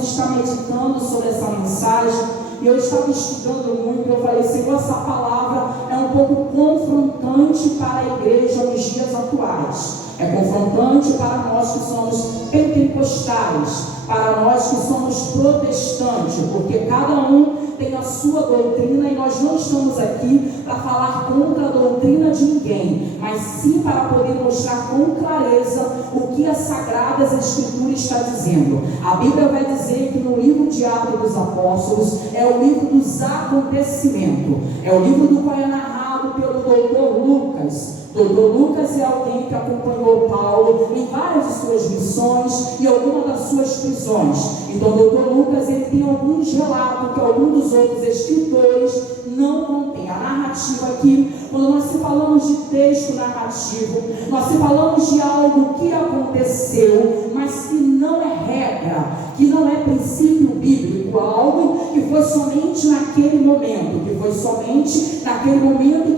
está meditando sobre essa mensagem, e eu estava estudando muito, eu falei, Senhor, essa palavra é um pouco confrontante para a igreja nos dias atuais. É confrontante para nós que somos pentecostais, para nós que somos protestantes, porque cada um tem a sua doutrina e nós não estamos aqui para falar contra a doutrina de ninguém, mas sim para poder mostrar com clareza o que a Sagrada Escritura está dizendo. A Bíblia vai dizer que no livro de Atos dos Apóstolos é o livro dos acontecimentos, é o livro do qual é narrado pelo doutor Lucas. Doutor Lucas é alguém que acompanhou Paulo em várias de suas missões e algumas das suas prisões. Então, doutor Lucas, ele tem alguns relatos que alguns dos outros escritores não contêm. A narrativa aqui, quando nós se falamos de texto narrativo, nós se falamos de algo que aconteceu, mas que não é regra, que não é princípio bíblico, algo que foi somente naquele momento,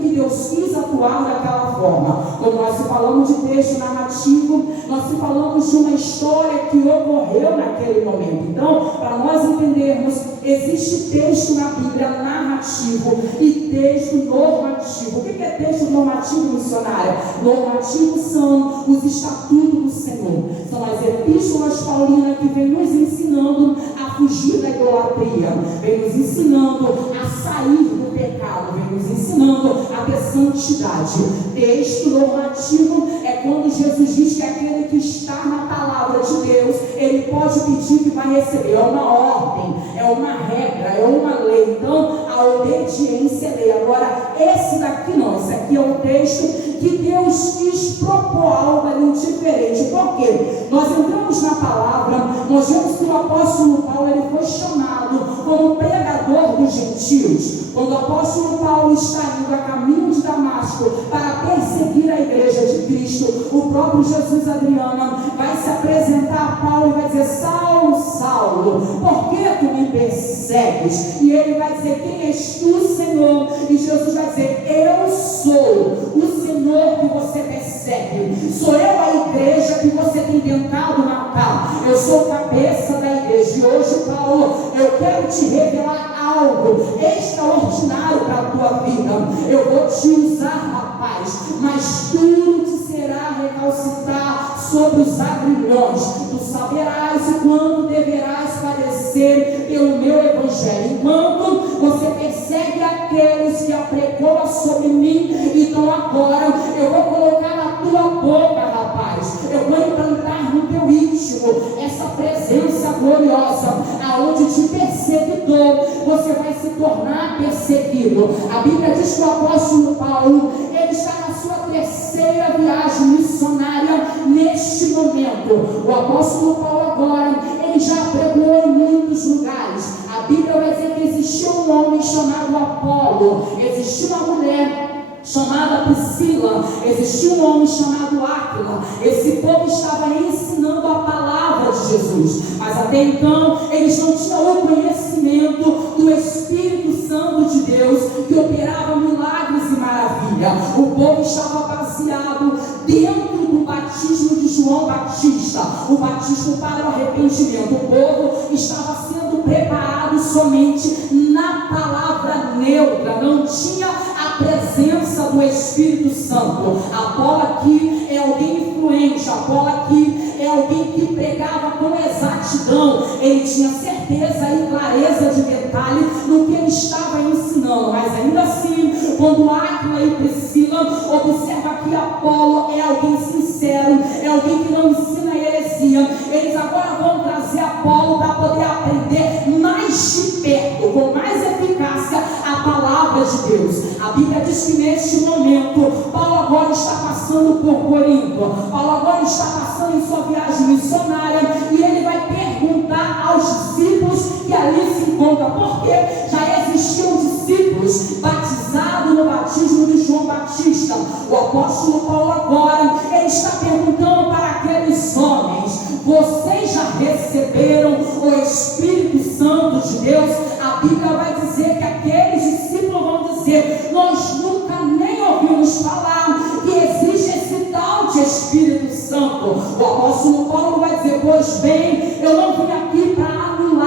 que Deus quis atuar daquela forma. Quando nós se falamos de texto narrativo, nós se falamos de uma história que ocorreu naquele momento. Então, para nós entendermos, existe texto na Bíblia narrativo e texto normativo. O que é texto normativo, missionária? Normativo são os estatutos do Senhor, são as epístolas paulinas que vem nos ensinando a fugir da idolatria, vem nos ensinando a sair do pecado, vem nos ensinando a ter santidade. Texto normativo é quando Jesus diz que aquele que está na palavra de Deus, ele pode pedir que vai receber. É uma ordem, é uma regra, é uma lei. Então, a obediência é lei. Agora, esse daqui não, esse aqui é um texto que Deus quis propor algo ali diferente. Por quê? Nós entramos na palavra, nós vemos que o apóstolo Paulo, ele foi chamado como pregador dos gentios. Quando o apóstolo Paulo está indo a caminho de Damasco para perseguir a igreja de Cristo, o próprio Jesus Adriana vai se apresentar a Paulo e vai dizer: Saulo, Saulo, por que tu me persegues? E ele vai dizer: quem és tu, Senhor? E Jesus vai dizer: eu sou o Senhor que você persegue, sou eu a igreja que você tem tentado matar, eu sou cabeça da igreja. E hoje, Paulo, eu quero te revelar algo extraordinário para a tua vida. Eu vou te usar, rapaz, mas tudo te será recalcitrar sobre os agrilhões. Tu saberás quando deverás padecer pelo meu evangelho. Enquanto você persegue aqueles que apregoam sobre mim, então agora eu vou colocar na tua boca, rapaz, eu vou implantar no teu íntimo essa presença gloriosa, aonde de perseguidor você vai se tornar perseguido. A Bíblia diz que o apóstolo Paulo, ele está na sua terceira viagem missionária neste momento. O apóstolo Paulo agora, ele já pregou em muitos lugares. A Bíblia vai dizer que existia um homem chamado Apolo, existia uma mulher chamada Priscila, existia um homem chamado Áquila. Esse povo estava ensinando a palavra de Jesus, mas até então eles não tinham o conhecimento do Espírito Santo de Deus que operava milagres e maravilha. O povo estava baseado dentro do batismo de João Batista, o batismo para o arrependimento. O povo estava sendo preparado somente na palavra neutra, não tinha a presença do Espírito Santo. Apolo aqui é alguém influente, Apolo aqui é alguém que pregava com exatidão, ele tinha certeza e clareza de detalhe no que ele estava ensinando, mas ainda assim, quando Áquila e Priscila observa que Apolo é alguém sincero, é alguém que não ensina heresia, eles agora vão trazer Apolo para poder aprender mais de perto, com mais eficácia, a palavra de Deus. A Bíblia diz que neste momento Paulo agora está passando por Corinto, Paulo agora está passando em sua viagem missionária, e ele vai perguntar aos discípulos que ali se encontram, porque já existiam discípulos batizados no batismo de João Batista. O apóstolo Paulo agora, ele está perguntando para aqueles homens: vocês já receberam o Espírito Santo de Deus? A Bíblia vai dizer que aqueles discípulos vão dizer: nós nunca nem ouvimos falar que existe esse tal de Espírito Santo. O apóstolo Paulo vai dizer: pois bem, eu não vim aqui para anular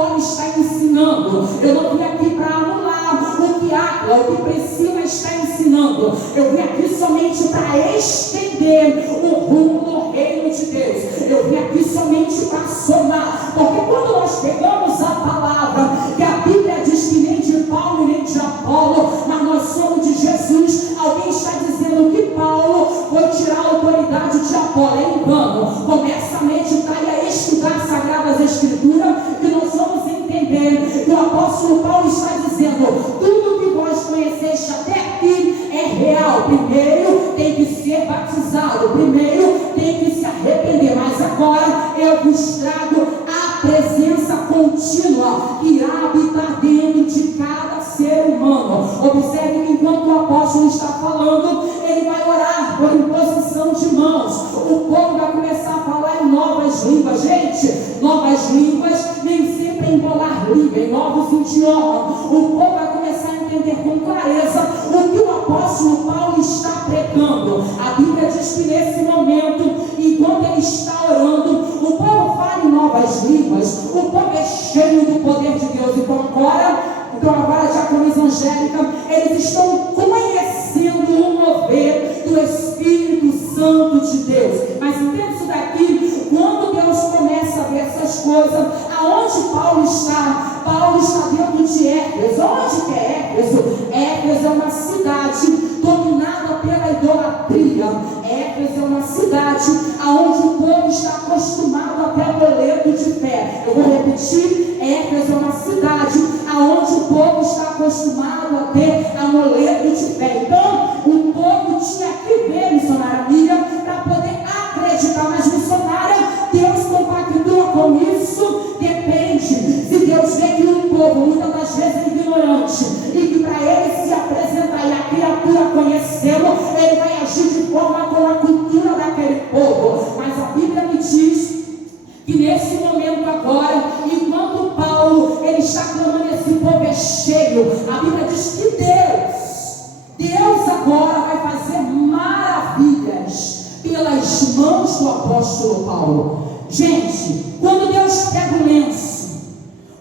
Apolo está ensinando. Eu não vim aqui para anular o que Áquila, o que Priscila está ensinando. Eu vim aqui somente para estender o rumo do reino de Deus. Eu vim aqui somente para somar, porque quando nós pegamos a palavra, que a Bíblia diz que nem de Paulo nem de Apolo, mas nós somos de Jesus, alguém está dizendo que Paulo foi tirar a autoridade de Apolo. É engano. Começa a meditar e a estudar as Sagradas Escrituras, que nós vamos entender que o apóstolo Paulo está dizendo: tudo que vós conheceste até aqui é real. Primeiro tem que ser batizado, primeiro tem que se arrepender, mas agora eu vos trago a presença contínua que irá habitar dentro de cada ser humano. Observe que enquanto o apóstolo está falando, ele vai orar por imposição de mãos. O povo vai começar a falar em novas línguas. Gente, novas línguas nem sempre embolar língua, em novos idiomas. O povo vai começar a entender com clareza o que o apóstolo Paulo está pregando. A Bíblia diz que nesse momento, enquanto ele está orando, o povo fala em novas línguas, o povo é cheio do poder de Deus. Então agora a diaconisa Angélica, eles estão conhecendo o mover do Espírito Santo de Deus. Mas entende isso daqui? Quando Deus começa a ver essas coisas, aonde Paulo está? Paulo está dentro de Éfeso. Onde que é Éfeso? Éfeso é uma cidade dominada pela idolatria. Éfeso é uma cidade onde o povo está acostumado a ter amuleto de fé. Eu vou repetir: Éfeso é uma cidade onde o povo está acostumado a ter amuleto de fé. Então, o povo tinha que ver, missionária Miriam, para poder acreditar. Mas, missionária, Deus compactua com isso? Depende. Se Deus vê que o povo, muitas das vezes, é ignorante, e que para ele se apresentar e a criatura conhecê-lo, ele vai agir de forma com a cultura daquele povo. Mas a Bíblia me diz que nesse momento agora, enquanto Paulo ele está clamando, esse povo é cheio. A Bíblia diz que Deus agora vai fazer maravilhas pelas mãos do apóstolo Paulo. Gente, quando Deus pega o lenço,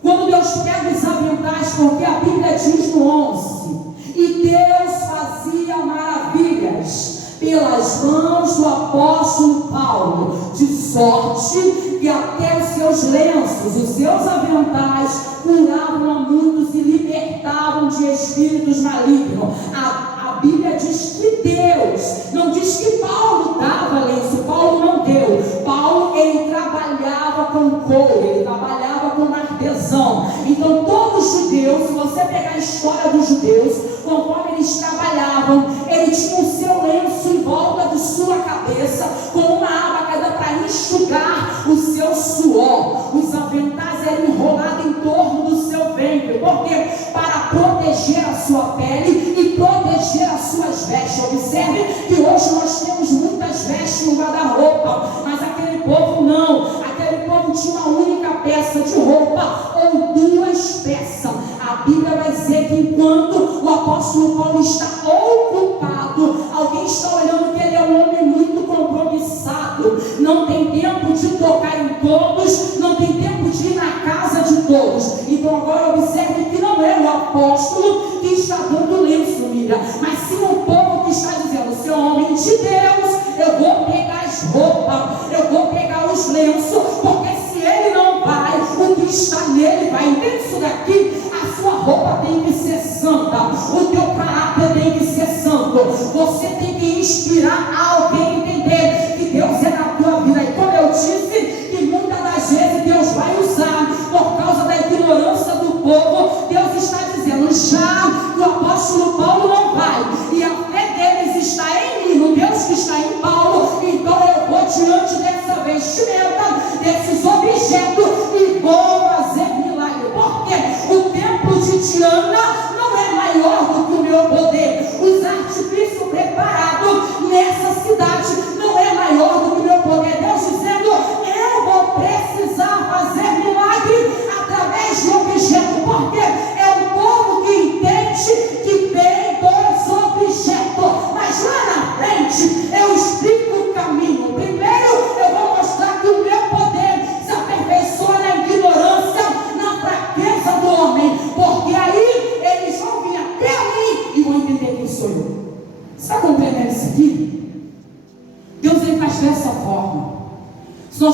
quando Deus pega os aventais, porque a Bíblia diz no 11, e Deus fazia maravilhas pelas mãos do apóstolo Paulo, de sorte que até os seus lenços, os seus aventais, curavam a muitos e libertavam de espíritos malignos. A Bíblia diz que Deus, não diz que Paulo dava lenço, Paulo não deu. Paulo, ele trabalhava com couro, ele trabalhava com artesão. Então todos os judeus, se você pegar a história dos judeus, conforme eles trabalhavam, ele tinha o seu lenço em volta de sua cabeça, com uma abacada para enxugar o seu suor. Os aventais eram enrolados em torno do seu ventre, porque para proteger a sua pele e proteger as suas vestes. Observe que hoje nós temos muitas vestes no guarda-roupa, mas aquele povo não. Aquele povo tinha uma única peça de roupa ou duas peças. A Bíblia vai dizer que enquanto o apóstolo Paulo está ocupado, alguém está olhando que ele é um homem muito compromissado, não tem tempo de tocar em todos, não tem tempo de ir na casa de todos. Então agora observe que não é o apóstolo que está dando lenço, Miriam, mas sim o povo que está dizendo: seu homem de Deus, eu vou pegar as roupas, eu vou pegar os lenços, porque se ele não vai, o que está nele vai. Entende isso daqui? A sua roupa tem que ser santa, o teu caráter tem que ser santo, você tem que inspirar alguém a entender que Deus é na tua vida. E como eu disse, que muitas das vezes Deus vai usar, por causa da ignorância do povo, Deus está dizendo já que o apóstolo Paulo não vai, e a fé deles está em mim, no Deus que está em Paulo. Então eu vou diante dessa vestimenta, desses objetos, e vou fazer milagre, porque o templo de Diana não é maior do que o meu poder. Os artifícios preparados nessa cidade não é maior do que o meu poder. Deus dizendo: eu vou precisar fazer milagre através de objeto, porque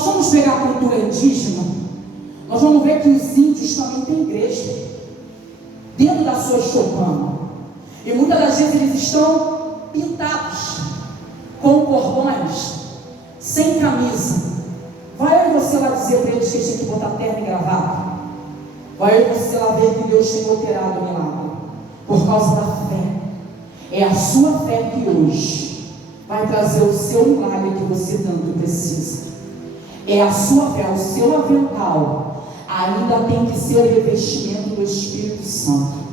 vamos pegar a cultura indígena, nós vamos ver que os índios também têm igreja dentro da sua chopana. E muitas das vezes eles estão pintados com cordões, sem camisa. Vai você lá dizer para eles que eles têm que botar terno e gravata. Vai você lá ver que Deus tem operado o milagre por causa da fé. É a sua fé que hoje vai trazer o seu milagre que você tanto precisa. É a sua fé, o seu avental ainda tem que ser o revestimento do Espírito Santo.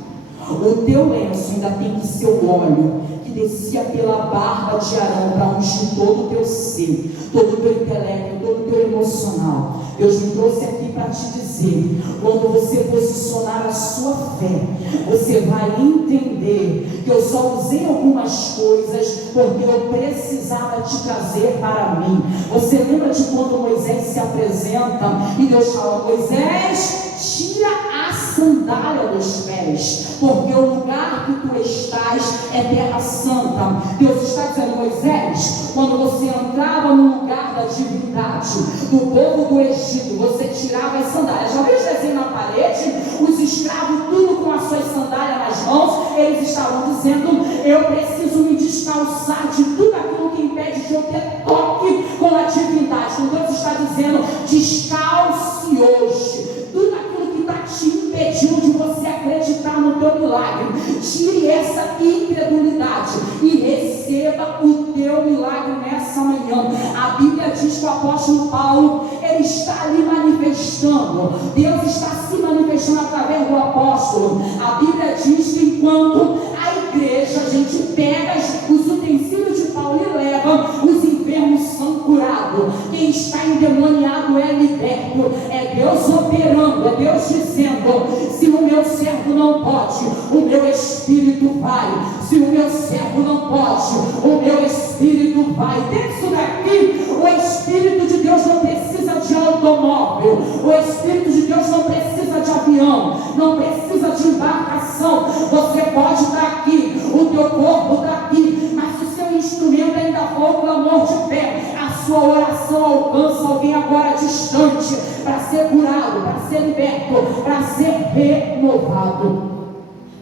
O teu lenço ainda tem que ser o óleo que descia pela barba de Arão para ungir todo o teu ser, todo o teu intelecto, todo o teu emocional. Deus me trouxe aqui para te dizer, quando você posicionar a sua fé, você vai entender que eu só usei algumas coisas porque eu precisava te trazer para mim. Você lembra de quando Moisés se apresenta e Deus fala: Moisés, tira a sandália dos pés, porque o lugar que tu estás é terra santa. Deus está dizendo: Moisés, quando você entrava no lugar da divindade do povo do Egito, você tirava as sandálias. Já viu os desenhos na parede? Os escravos tudo com as suas sandálias nas mãos. Eles estavam dizendo: eu preciso me descalçar de tudo aquilo que impede de eu ter toque com a divindade. Então Deus está dizendo: descalce hoje tudo aquilo que está te impedindo de você acreditar no teu milagre. Tire essa incredulidade e receba o teu milagre nessa manhã. A Bíblia diz que o apóstolo Paulo, ele está ali manifestando. Deus está se manifestando através do apóstolo. A Bíblia diz que enquanto a igreja, a gente pega os utensílios de Paulo e leva, os enfermos são curados. Quem está endemoniado é liberto. É Deus operando, é Deus dizendo: se o meu servo não pode, o meu espírito vai. Se o meu servo não pode, o meu espírito vai. Dentro daqui, o Espírito de Deus não precisa de automóvel, o Espírito de Deus não precisa de avião, não precisa de embarcação. Você pode estar aqui, o teu corpo está aqui, mas se o seu instrumento ainda for o clamor de fé, a sua oração alcança alguém agora distante, para ser curado, para ser liberto, para ser renovado.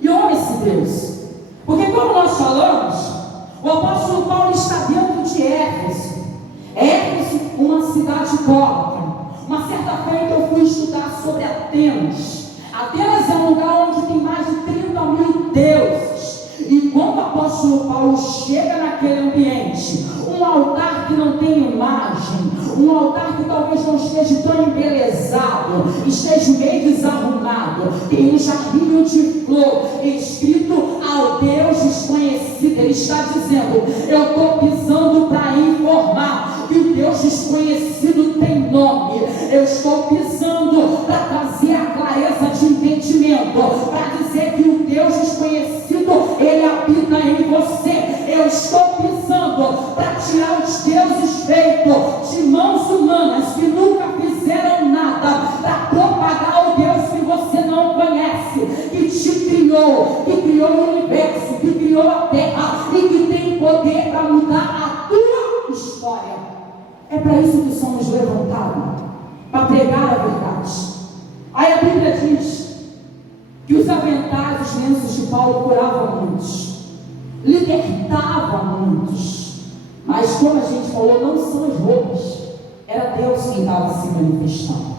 E ouve esse Deus, porque como nós falamos, o apóstolo Paulo está dentro de Éfeso. Éfeso, uma cidade idólatra. Uma certa feita eu fui estudar sobre Atenas. Atenas é um lugar onde tem mais de 30 mil deuses. E quando o apóstolo Paulo chega naquele ambiente, um altar que não tem imagem, um altar que talvez não esteja tão embelezado, esteja meio desarrumado, tem um jardim de flor, escrito ao Deus desconhecido. Ele está dizendo: eu estou pisando para informar que o Deus desconhecido tem nome. Eu estou pisando para trazer a clareza de entendimento, para dizer que o Deus desconhecido, ele habita em você. Eu estou pisando para tirar os deuses feitos de mãos humanas que nunca fizeram nada, para propagar o Deus que você não conhece, que te criou, que criou o universo, que criou a terra e que tem poder para mudar a tua história. É para isso que somos levantados, para pregar a verdade. Aí a Bíblia diz que os aventais, os lenços de Paulo curavam muitos, libertavam muitos. Mas como a gente falou, não são as roupas, era Deus quem estava se manifestando.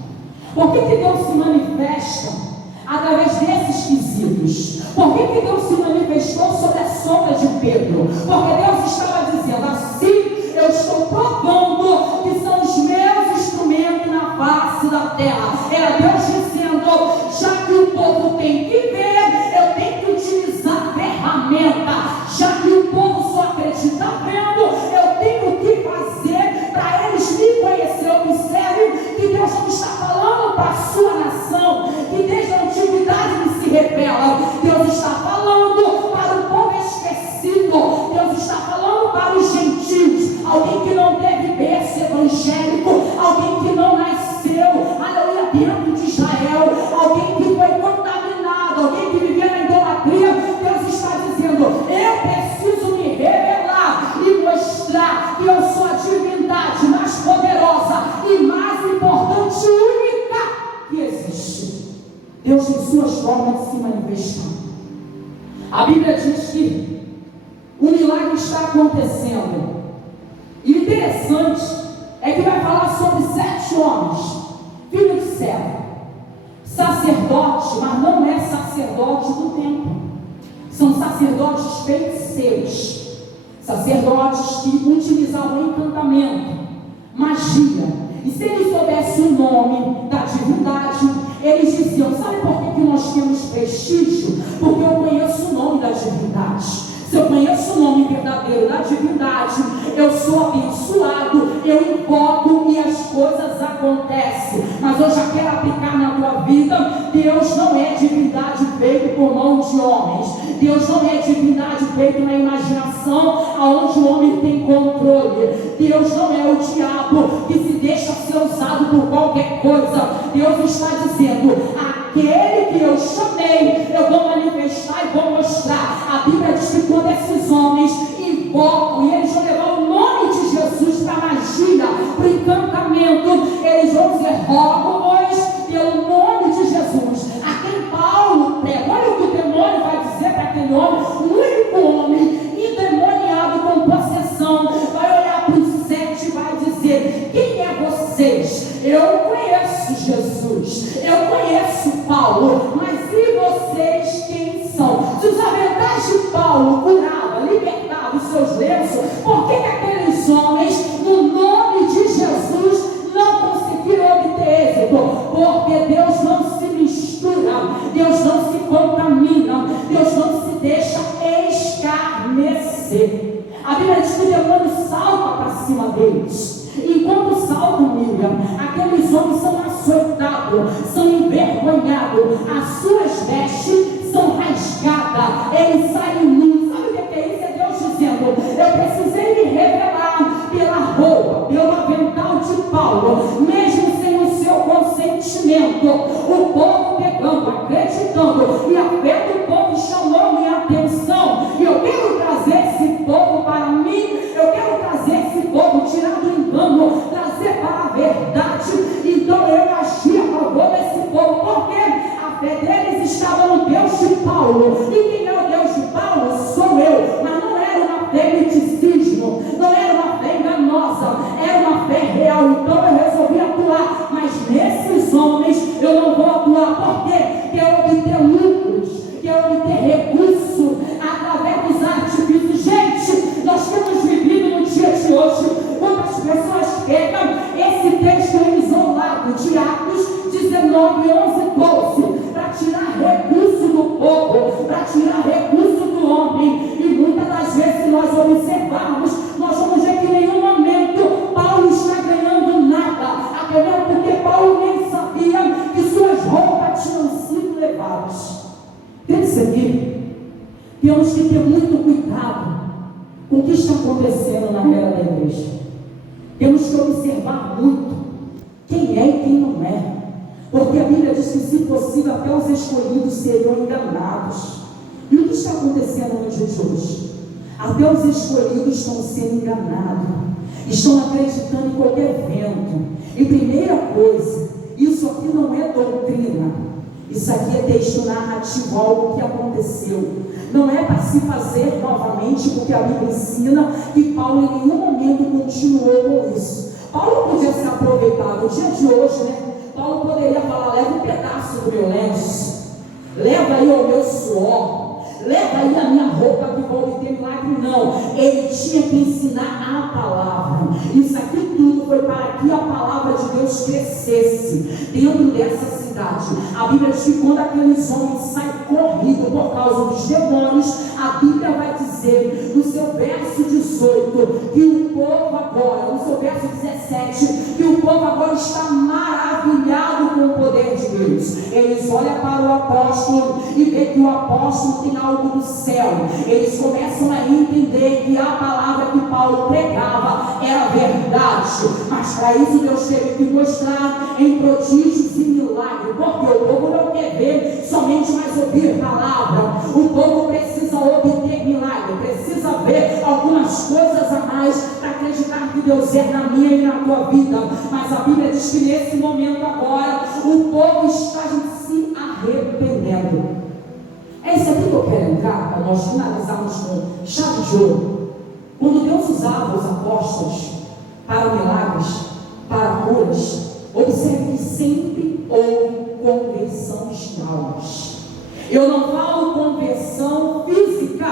Por que Deus se manifesta através desses quesitos? Por que Deus se manifestou sobre a sombra de Pedro? Porque Deus estava dizendo: assim eu estou provando que são os meus instrumentos na face da terra. Era Deus dizendo: já que o povo tem que ver, eu tenho que utilizar ferramenta. Já que o povo só acredita vendo, eu tenho que fazer para eles me conhecer. Observe que Deus não está falando para a sua nação, que desde a antiguidade ele se revela. Deus está falando para o povo esquecido. Deus está falando para os gentios, alguém que não teve berço evangélico, alguém que não nasceu, aleluia, dentro de Israel, alguém que foi contaminado, alguém que vivia na idolatria. Deus está dizendo: eu preciso me revelar e mostrar que eu sou a divindade mais poderosa e mais Deus tem suas formas de se manifestar. A Bíblia diz que o milagre está acontecendo. E o interessante é que vai falar sobre 7 homens, filhos de servo, sacerdote, mas não é sacerdote do templo. São sacerdotes feiticeiros, sacerdotes que utilizavam encantamento, magia. E se eles soubessem o nome da divindade, eles diziam: sabe por que nós temos prestígio? Porque eu conheço o nome da divindade. Se eu conheço o nome verdadeiro da divindade, eu sou abençoado, eu invoco e as coisas acontecem. Mas eu já quero aplicar na tua vida: Deus não é divindade feita por mão de homens. Deus não é divindade feita na imaginação, aonde o homem tem controle. Deus não é o diabo que se deixa ser usado por qualquer coisa. Deus está dizendo: aquele que eu chamei, eu vou manifestar e vou mostrar. A Bíblia diz que quando esses homens invocam e eles vão levar o nome de Jesus para a magia, para o encantamento, eles vão dizer: rogo-vos pelo nome de Jesus, a quem Paulo prega. Olha o que o demônio vai dizer para aquele homem, o único homem endemoniado com possessão, vai olhar para os 7 e vai dizer: quem é vocês? Eu conheço Jesus, eu conheço Paulo, mas e vocês quem são? Se os aventais de Paulo curava, libertava os seus lenços, por que aqueles homens, no nome de Jesus, não conseguiram obter êxito? Porque Deus não se mistura, Deus não se contamina, Deus não se deixa escarnecer. A Bíblia diz que o demônio salta para cima deles. Enquanto saltam, Miriam, aqueles homens são açoitados, são envergonhados, as suas vestes são rasgadas, eles saem nus. Sabe o que é isso? É Deus dizendo: eu precisei me revelar pela roupa, pelo avental de Paulo, mesmo sem o seu consentimento. O povo pegando, acreditando, e a fé do povo chamou minha atenção. E eu quero trazer esse povo para mim, eu quero trazer esse povo, tirar do engano, trazer para a verdade. Então eu agi a favor desse povo, porque a fé deles estava no Deus de Paulo. E quem é o Deus de Paulo? Sou eu. Mas não era uma fé miticismo, não era uma fé enganosa, era uma fé real. Então eu resolvi atuar, mas nesses homens eu não vou atuar. Por quê? Quero obter lucros, quero obter recurso através dos artifícios. Gente, nós temos vivido no dia de hoje, quando as pessoas pegam esse texto isolado de Atos 19, 11, 12, para tirar recurso do povo, para tirar recurso do homem. E muitas das vezes, se nós observarmos, nós vamos ver que em nenhum momento Paulo está ganhando nada, até porque Paulo nem sabia que suas roupas tinham sido levadas. Pense aqui, temos que ter muito cuidado com o que está acontecendo na era da igreja. Temos que observar muito quem é e quem não é, porque a Bíblia diz que, se possível, até os escolhidos seriam enganados. E o que está acontecendo no dia de hoje? Até os escolhidos estão sendo enganados, estão acreditando em qualquer vento. E primeira coisa, isso aqui não é doutrina, isso aqui é texto narrativo, algo que aconteceu. Não é para se fazer novamente, porque a Bíblia ensina que Paulo em nenhum momento continuou com isso. Paulo podia se aproveitar do dia de hoje, né? Paulo poderia falar: leva um pedaço do meu lenço, leva aí o meu suor, leva aí a minha roupa que vou obter milagre. Não, ele tinha que ensinar a palavra. Isso aqui tudo foi para que a palavra de Deus crescesse dentro dessa cidade. A Bíblia diz que quando aqueles homens saem corridos por causa dos demônios, a Bíblia vai dizer no seu verso 18 que o povo agora, no seu verso 17, que o povo agora está maravilhado com o poder de Deus. Eles olham para o apóstolo e vê que o apóstolo tem algo do céu. Eles começam a entender que a palavra que Paulo pregava era verdade, mas para isso Deus teve que mostrar em prodígios e milagres, porque o povo não quer ver somente mais ouvir palavra, o povo precisa obter milagre, precisa ver algumas coisas a mais para acreditar que Deus é na minha e na tua vida. Mas a Bíblia diz que nesse momento agora o povo está se arrependendo. nós finalizarmos com chave de ouro. Quando Deus usava os apóstolos para milagres, para curas, observe que sempre houve conversão de almas. Eu não falo conversão física,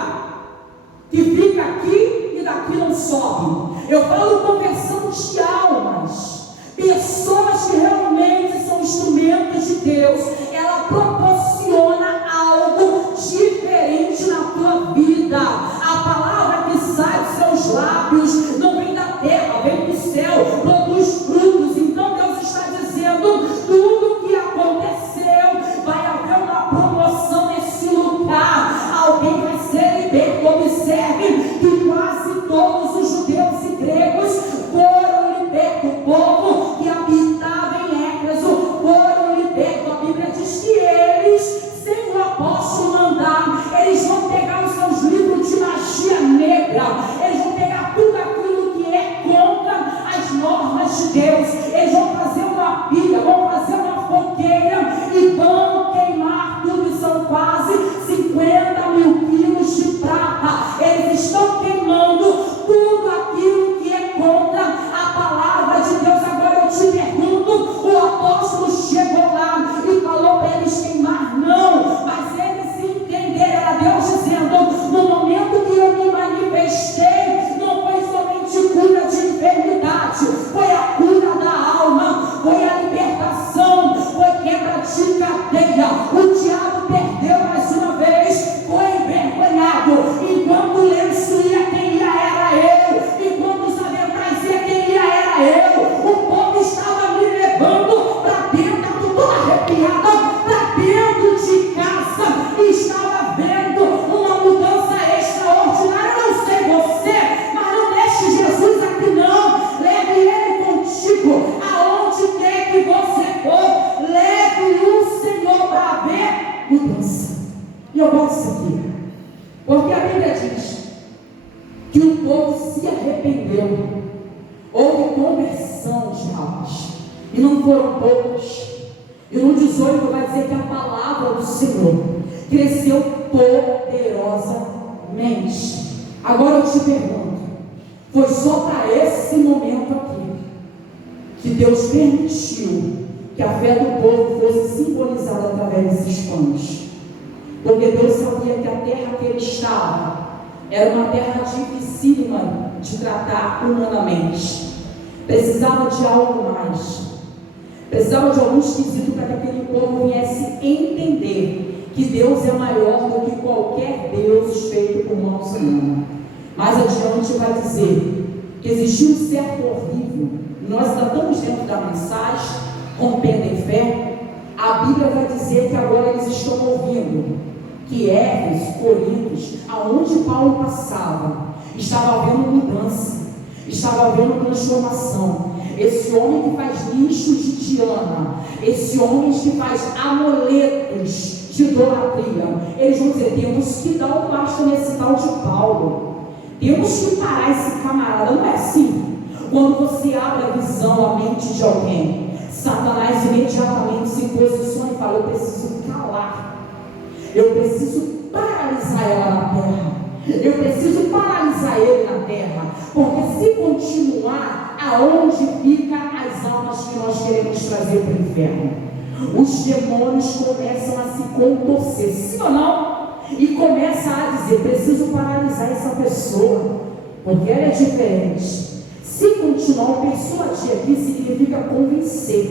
que fica aqui e daqui não sobe. Eu falo conversão de almas. Pessoas que realmente são instrumentos de Deus. Ela proporciona algo diferente na tua vida. A palavra que sai dos seus lábios não vem da terra, vem do céu, produz frutos. Então Deus está dizendo, tudo que aconteceu, vai haver uma promoção nesse lugar. Alguém vai ser liberto. Observe que quase todos os judeus e gregos foram libertos. O povo que habitava em Éfeso foram libertos. A Bíblia diz que eles, sem o apóstolo mandar, eles vão pegar os seus livros de magia negra, eles vão pegar tudo aquilo que é contra as normas de Deus, eles vão fazer uma pilha, vão fazer uma fogueira e vão queimar tudo. São quase 50 mil quilos de prata. Eles estão queimando tudo aquilo que é contra a palavra de Deus. Agora eu te pergunto, o apóstolo chegou lá e falou para eles queimar? Não, mas eles se entenderam. Era Deus dizendo, no momento que eu me manifestei, não foi somente cura de enfermidade, foi a cura da alma, foi a libertação, foi quebra de cadeia. O diabo perdeu mais uma vez, foi envergonhado. Enquanto o lenço ia, quem ia era eu. Enquanto os aventais ia, quem ia era eu. O povo estava me levando para dentro, estou arrepiada, para dentro de casa, e estava vendo uma mudança extraordinária. Eu não sei você, mas não deixe Jesus aqui não. Leve ele contigo aonde quer que você for. Leve o Senhor para ver mudança. E eu gosto disso aqui, porque a Bíblia diz que o povo se arrependeu. Houve conversão de almas, e não foram poucos. E no 18 vai dizer que a palavra do Senhor cresceu poderosamente. Agora eu te pergunto, foi só para esse momento aqui que Deus permitiu que a fé do povo fosse simbolizada através desses pães? Porque Deus sabia que a terra que ele estava era uma terra dificílima de tratar humanamente. Precisava de algo mais. Precisava de algum esquisito para que aquele povo viesse entender que Deus é maior do que qualquer Deus feito por mãos humanas. Mais adiante vai dizer que existiu um certo horrível. Nós ainda estamos dentro da mensagem, rompendo em fé. A Bíblia vai dizer que agora eles estão ouvindo que Éfeso, Corinto, aonde Paulo passava, estava havendo mudança, estava havendo transformação. Esse homem que faz nichos de Diana, esse homem que faz amuletos de idolatria, eles vão dizer, temos que dar um passo nesse tal de Paulo, temos que parar esse camarada. Não é assim? Quando você abre a visão, a mente de alguém, Satanás imediatamente se posiciona e fala, eu preciso calar, eu preciso paralisar ela na terra, eu preciso paralisar ele na terra, porque se continuar, aonde fica as almas que nós queremos trazer para o inferno? Os demônios começam a se contorcer, sim ou não? E começa a dizer, preciso paralisar essa pessoa, porque ela é diferente. Se continuar, persuadir aqui significa convencer.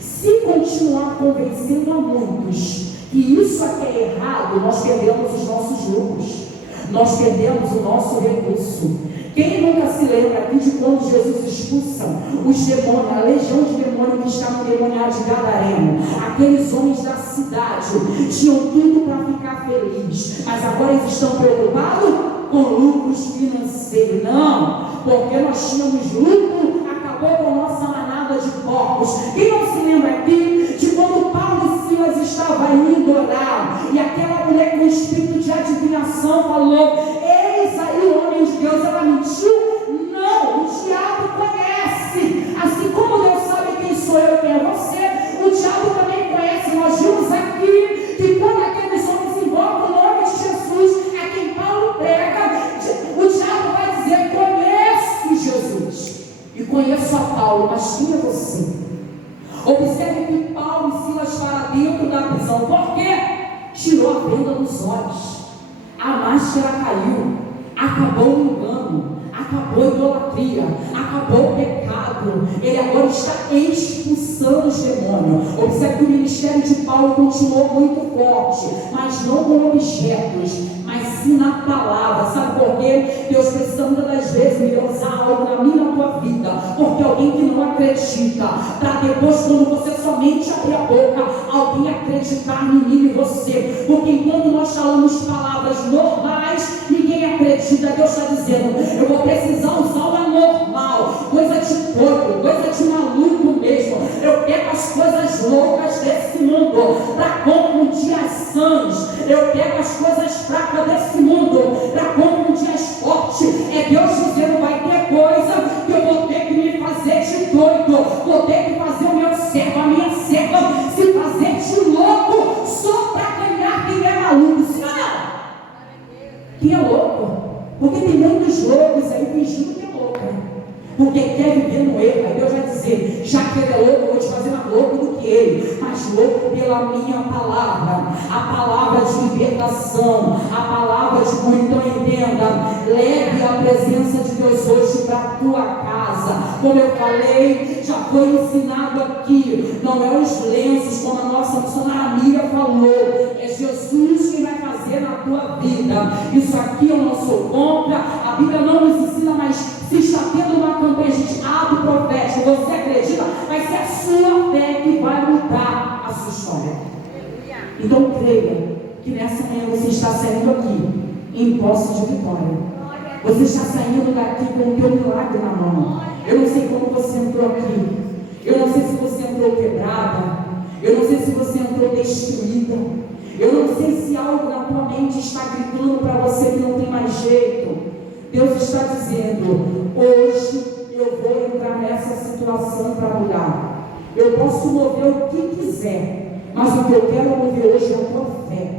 Se continuar convencendo a muitos que isso aqui é errado, nós perdemos os nossos lucros, nós perdemos o nosso recurso. Quem nunca se lembra aqui de quando Jesus expulsa os demônios, a legião de demônios que estava endemoniada de Gadareno? Aqueles homens da cidade tinham tudo para ficar felizes, mas agora eles estão preocupados com lucros financeiros. Não, porque nós tínhamos lucro, acabou com a nossa manada de porcos. Quem não se lembra aqui de quando Paulo e Silas estavam indo orar, e aquela mulher com espírito de adivinhação falou, eis aí o homem de Deus, ela mentiu? Não, o diabo conhece, assim como Deus sabe quem sou eu e quem é você, o diabo também conhece. Nós vimos aqui que quando aqueles homens invocam o nome de Jesus, é quem visão. Por quê? Tirou a venda dos olhos, a máscara caiu, acabou o engano, acabou a idolatria, acabou o pecado. Ele agora está expulsando os demônios. Observe que o ministério de Paulo continuou muito forte, mas não com objetos, mas sim na palavra. Sabe por quê? Deus precisa muitas das vezes me usar algo na minha e na tua vida, porque alguém que não acredita, para depois, quando você somente abrir a boca, alguém acreditar em mim e você. Porque enquanto nós falamos palavras normais, ninguém acredita. Deus está dizendo: eu vou precisar usar o anormal, coisa de doido, coisa de maluco mesmo. Eu pego as coisas loucas desse mundo para confundir as sãs. Eu pego as coisas fracas desse mundo para confundir as fortes. É Deus dizendo: vai ter coisa que eu vou ter que me fazer de doido, vou ter que fazer o meu servo, a minha serva, se fazer de louco só para ganhar quem é maluco. Sim ou não? Quem é louco? Porque tem muitos loucos aí fingindo que é louco, né? Porque quer viver no erro. Aí Deus vai dizer: já que ele é louco, eu vou te fazer mais louco do que ele, mas louco pela minha palavra, a palavra de libertação, a palavra de cura. Então entenda, leve a presença de Deus hoje para a tua casa. Como eu falei, já foi ensinado aqui, não é os lenços, como a nossa missionária Miriam falou, é Jesus que vai fazer na tua vida. Isso aqui eu não sou contra, a Bíblia não nos ensina, mas se está tendo uma campanha, a gente abre profético, você acredita, vai ser a sua fé que vai mudar a sua história. Então creia que nessa manhã você está saindo aqui em posse de vitória. Você está saindo daqui com o teu milagre na mão. Eu não sei como você entrou aqui, eu não sei se você entrou quebrada, eu não sei se você entrou destruída, eu não sei se algo na tua mente está gritando para você que não tem mais jeito. Deus está dizendo: hoje eu vou entrar nessa situação para mudar. Eu posso mover o que quiser, mas o que eu quero mover hoje é a tua fé.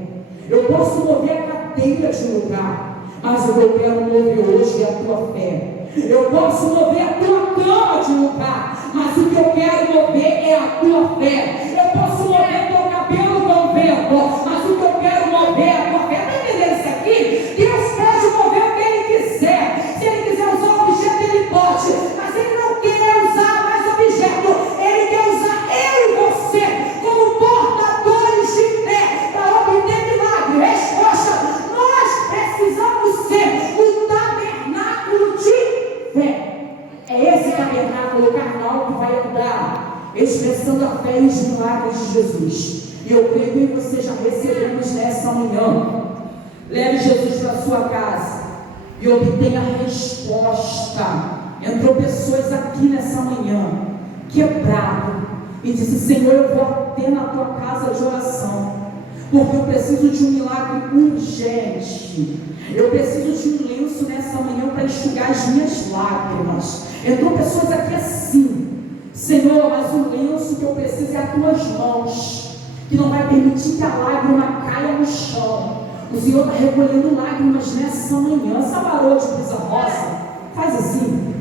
Eu posso mover a cadeira de lugar, mas o que eu quero mover hoje é a tua fé. Eu posso mover a tua cama de lugar, mas o que eu quero mover é a tua fé. Eu posso mover teu cabelo com o vento, mas o que eu quero mover é a tua fé. Está entendendo isso aqui? Deus pode mover o que Ele quiser. Se Ele quiser usar o objeto, Ele pode, mas Ele não quer usar mais objeto. Ele quer usar eu e você como portadores de fé para obter milagre, resposta. Nós precisamos ser o tabernáculo de fé. É esse tabernáculo carnal que vai andar expressando a fé e os milagres de Jesus. E eu creio que você já recebemos nessa manhã. Leve Jesus para a sua casa e obtenha a resposta. Entrou pessoas aqui nessa manhã quebrado e disse: Senhor, eu vou ter na tua casa de oração, porque eu preciso de um milagre urgente. Eu preciso de um lenço nessa manhã para enxugar as minhas lágrimas. Entrou pessoas aqui assim: Senhor, mas o lenço que eu preciso é as tuas mãos, que não vai permitir que a lágrima caia no chão. O Senhor está recolhendo lágrimas nessa manhã. Essa varoa de brisa rosa faz assim.